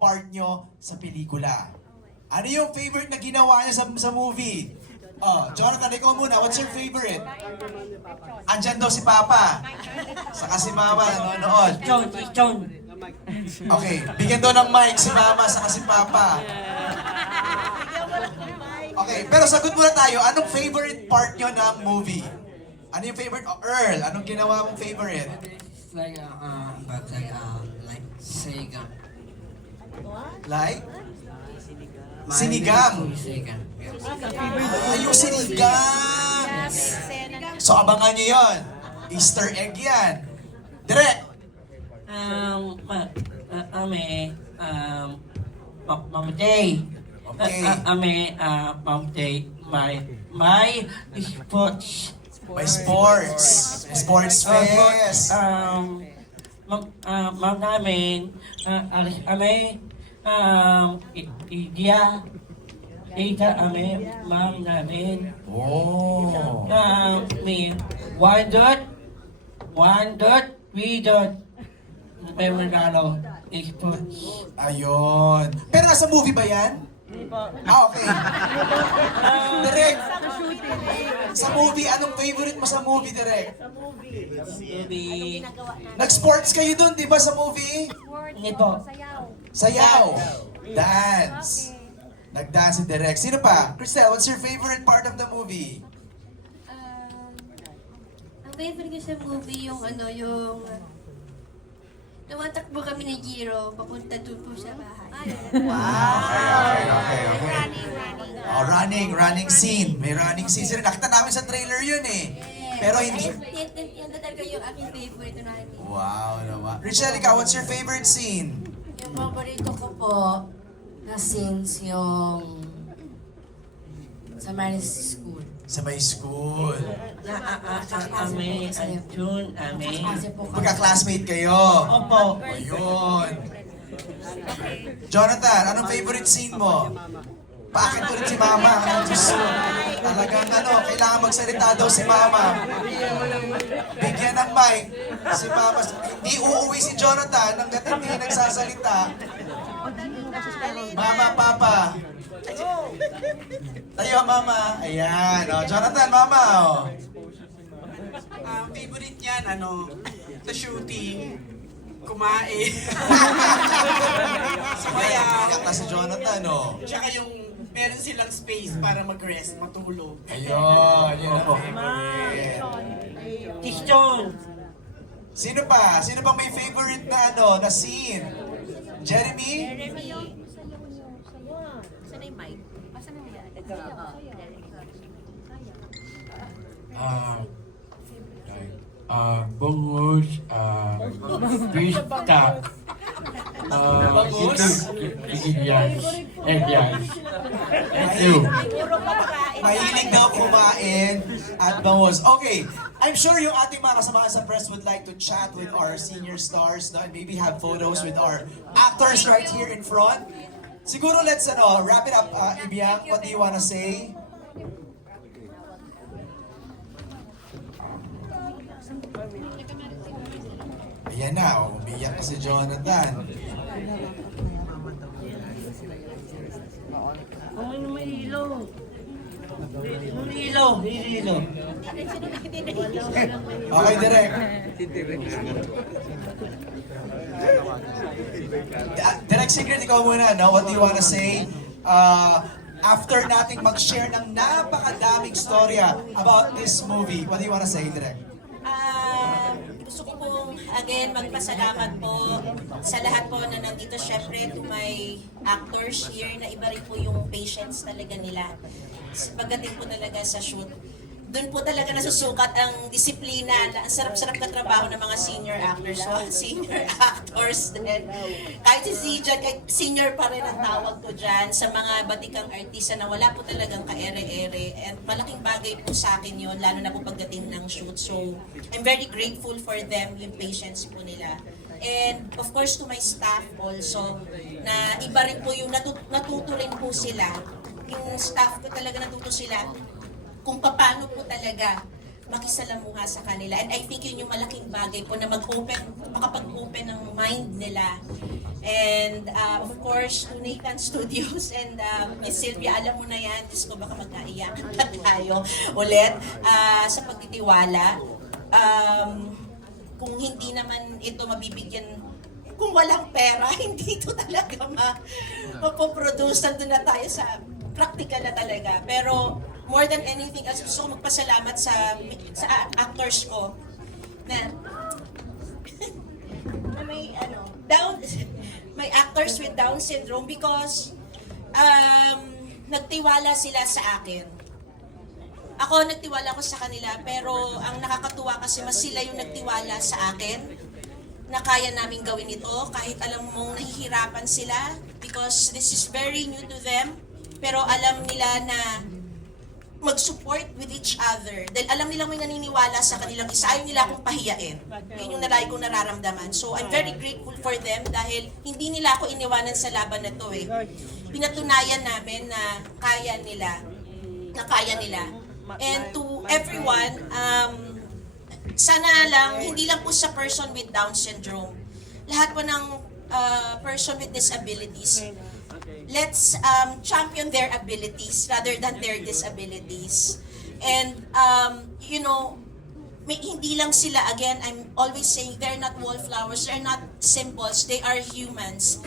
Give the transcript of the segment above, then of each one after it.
part nyo sa pelikula? Ano yung favorite na ginawa niya sa movie? Jonathan, ikaw muna. What's your favorite? Andyan daw si Papa. Saka si Mama nanonood. John. Okay, bigyan daw ng mic si Mama saka si Papa. Okay, pero sagot muna tayo. Anong favorite part nyo ng movie? Ano yung favorite? Earl, anong ginawa mong favorite? Like, Sega. Like? Sinigang. Sega. Yung sinigang! So abangan nyo yun. Easter egg yan. Direk! Mamatay. Okay. Mamatay. My sports. May sports. May sports fest. Ma'am namin, alis kami, India, Ita kami, ma'am namin, Oh. may 1.3. May regalo, sports. Ayun. Pero nasa movie ba yan? Okay. Direk! Sa movie, anong favorite mo sa movie, Direk? Movie, Nag-sports kayo dun, di ba, sa movie? hindi po. Sayaw. Dance. Nag-dance si Direk. Sino pa? Cristel, what's your favorite part of the movie? Ang favorite ko sa movie yung tumatakbo kami ni Jiro papunta dun po sa bahay. Okay. Oh, running scene. May running scene. Sila, nakita namin sa trailer yun eh. Pero hindi. Yan talaga yung aking favorite running. Wow naman. Richelle, ikaw, what's your favorite scene? Yung paborito ko po na scenes yung sa Maris School. Sa may school. Kami, June, kami. Kasi po kami. Magka-classmate kayo. Opo. Ayun. Jonathan, anong favorite scene mo? Bakit ulit si Mama? Diyos ko. Talagang kailangan magsalita daw si Mama. Bigyan ng mic. Si Mama, hindi uuwi si Jonathan hanggat hindi nagsasalita. Mama, Papa. Tayo, Mama. Ayan. Jonathan, Mama. Favorite niyan, sa shooting, kumain, sumaya, Iyak na si Jonathan, tsaka yung meron silang space para mag-rest, matulog. Ayun. Yun ako. Tiston. Sino pa? Sino bang may favorite na scene? Jeremy? Saan yung mic? Saan yung mic? Bungus, pista, Mahilig daw kumain at bangus. Okay, I'm sure yung ating mga kasamahan sa press would like to chat with our senior stars and maybe have photos with our actors right here in front. Siguro let's wrap it up. Ibiang, what do you wanna say? Ayan na, umiyak na si Jonathan. May ilaw. Ilaw. Okay, Direk. Direk Sigrid, ikaw muna, no? What do you wanna say? After nating mag-share ng napakadaming storya about this movie, what do you wanna say, Direk? Gusto ko pong again magpasalamat po sa lahat po na nandito, syempre to my actors here na iba rin po yung patience talaga nila. Pagdating po talaga sa shoot, doon po talaga nasusukat ang disiplina. Ang sarap-sarap na trabaho ng mga senior actors. So, senior actors din. Kahit si Zijan, kahit senior pa rin ang tawag ko dyan sa mga batikang artista na wala po talagang ka-ere-ere. And malaking bagay po sa akin yun, lalo na po pagdating ng shoot. So, I'm very grateful for them, yung patience po nila. And of course to my staff also, na iba rin po yung natuto rin po sila. Yung staff ko talaga natuto sila kung paano po talaga makisalamuha sa kanila. And I think yun yung malaking bagay po na makapag-open ng mind nila And of course, to Nathan Studios and Miss Sylvia, alam mo na yan, Diyos ko, baka magkaiyak na tayo ulit sa pagtitiwala. Kung hindi naman ito mabibigyan, kung walang pera, hindi ito talaga mapoproduce. Nandun na tayo sa practical na talaga. Pero more than anything else, gusto ko magpasalamat sa actors ko na may actors with Down syndrome because nagtiwala sila sa akin. Ako nagtiwala ko sa kanila, pero ang nakakatuwa kasi mas sila yung nagtiwala sa akin na kaya namin gawin ito kahit alam mong nahihirapan sila because this is very new to them, pero alam nila na mag-support with each other. Dahil alam nilang may naniniwala sa kanilang isa, ayaw nila akong pahiyain. Yun yung nalagi kong nararamdaman. So I'm very grateful for them dahil hindi nila ako iniwanan sa laban na to eh. Pinatunayan namin na kaya nila. And to everyone, sana lang, hindi lang po sa person with Down syndrome, lahat po ng person with disabilities, let's champion their abilities rather than their disabilities. And, hindi lang sila, again, I'm always saying, they're not wallflowers, they're not symbols, they are humans.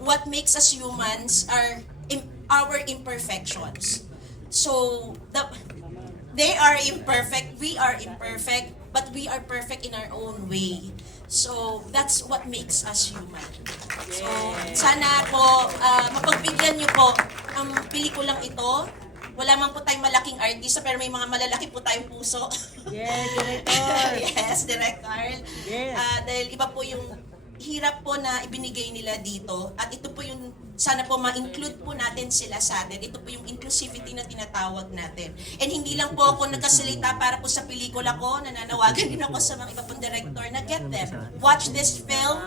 What makes us humans are our imperfections. So, they are imperfect, we are imperfect, but we are perfect in our own way. So, that's what makes us human. So, sana po, mapagbigyan niyo po ang pelikulang ito. Wala man po tayong malaking artista, pero may mga malalaki po tayong puso. Yes, Director. Yes, Director. Yes. Dahil iba po yung hirap po na ibinigay nila dito. At ito po yung, sana po ma-include po natin sila sa atin. Ito po yung inclusivity na tinatawag natin. And hindi lang po ako nagkasalita para po sa pelikula ko, nananawagan din ako sa mga iba pong director na get them. Watch this film,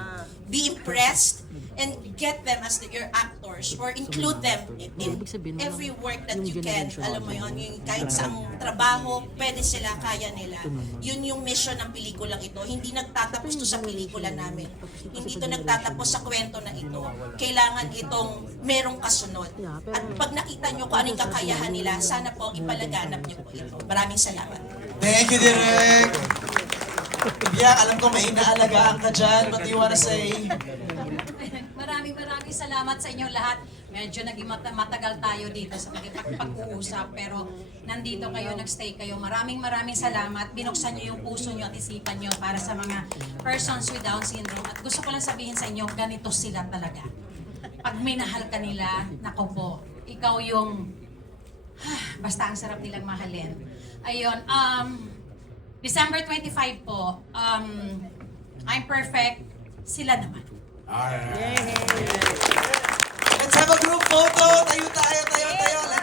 be impressed, and get them as your actors or include them in every work that you can. Alam mo yun, yung kahit sa trabaho, pwede sila, kaya nila. Yun yung mission ng pelikulang ito. Hindi nagtatapos to sa pelikula namin. Hindi to nagtatapos sa kwento na ito. Kailangan itong merong kasunod. At pag nakita nyo kung anong kakayahan nila, sana po ipalaganap nyo po ito. Maraming salamat. Thank you, Direk! Yeah, alam ko may inaalagaan ka dyan. What do you wanna say? Maraming salamat sa inyong lahat. Medyo naging matagal tayo dito sa pag-uusap, pero nandito kayo, nagstay kayo. Maraming salamat. Binuksan nyo yung puso nyo at isipan nyo para sa mga persons with Down syndrome. At gusto ko lang sabihin sa inyo, ganito sila talaga. Pag minahal ka nila, nako po, ikaw yung, basta ang sarap nilang mahalin. Ayun, December 25 po, I'm perfect, sila naman. Alright. Let's have a group photo. Tayo. Let's